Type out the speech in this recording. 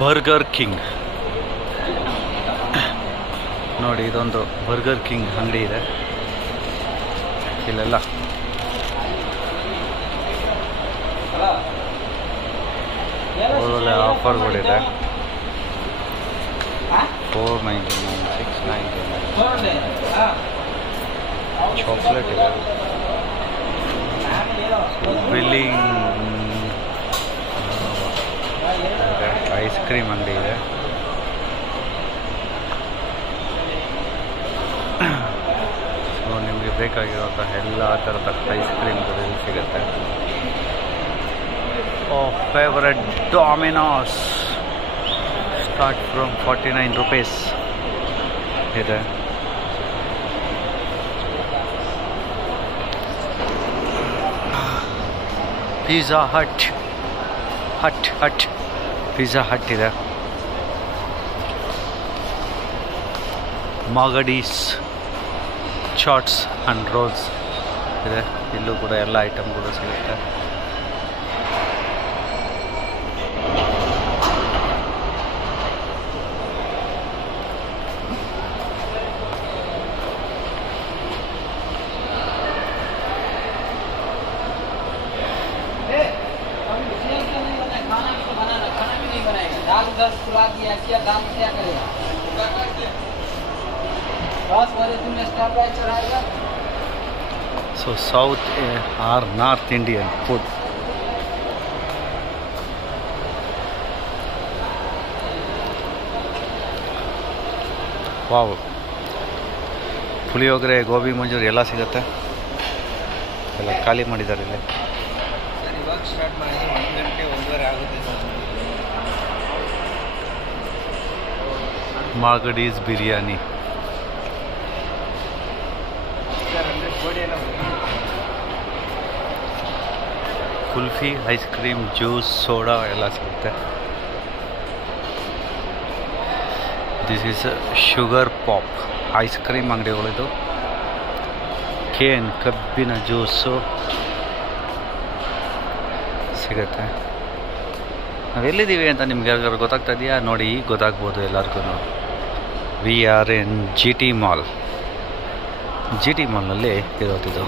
Burger king ನೋಡಿ, ಇದೊಂದು burger king ಅಂಗಡಿ ಇದೆ. ಇಲ್ಲೆಲ್ಲ ಒಳ್ಳೊಳ್ಳೆ ಆಫರ್ಗಳಿದೆ. 499, 699 ಚಾಕ್ಲೇಟ್ ಇದೆ. ಬಿಲ್ಲಿಂಗ್ ಐಸ್ ಕ್ರೀಮ್ ಅಂಗಡಿ ಇದೆ. ಸೊ ನಿಮಗೆ ಬೇಕಾಗಿರುವಂಥ ಎಲ್ಲ ಥರದ ಐಸ್ ಕ್ರೀಮ್ಗಳು ಇಲ್ಲಿ ಸಿಗುತ್ತೆ. Favourite Domino's start from 49 rupees ಇದೆ. ಪಿಜ್ಜಾ ಹಟ್ ಪಿಜ್ಜಾ ಹಟ್ ಇದೆ. ಮಾಗಡೀಸ್ ಚಾಟ್ಸ್ ಆ್ಯಂಡ್ ರೋಲ್ಸ್ ಇದೆ. ಇಲ್ಲೂ ಕೂಡ ಎಲ್ಲ ಐಟಮ್ಗಳು ಸಿಗುತ್ತೆ. So South or North Indian food. Wow, puliyogare, gobi manchurian ಎಲ್ಲ ಸಿಗುತ್ತೆ. ಎಲ್ಲ ಖಾಲಿ ಮಾಡಿದ್ದಾರೆ ಇಲ್ಲಿ. ಸರ್ ಇವಾಗ ಸ್ಟಾರ್ಟ್ ಮಾಡಿದ್ರೆ 1 ಗಂಟೆ 1:30 ಆಗುತ್ತೆ sir. Magadi's biryani, kulfi, ice cream, juice, soda ಎಲ್ಲ ಸಿಗುತ್ತೆ. This is sugar pop ice cream ಅಂಗಡಿಗಳಿದು. ಕೇನ್ ಕಬ್ಬಿನ ಜ್ಯೂಸು ಸಿಗುತ್ತೆ. ನಾವೆಲ್ಲಿದ್ದೀವಿ ಅಂತ ನಿಮ್ಗೆ ಯಾರಿಗಾರು ಗೊತ್ತಾಗ್ತಾ ಇದೆಯಾ? ನೋಡಿ, ಈಗ ಗೊತ್ತಾಗ್ಬೋದು ಎಲ್ಲರಿಗೂ. We are in GT mall. GT ಮಾಲ್ನಲ್ಲಿ ಇರೋದಿದು.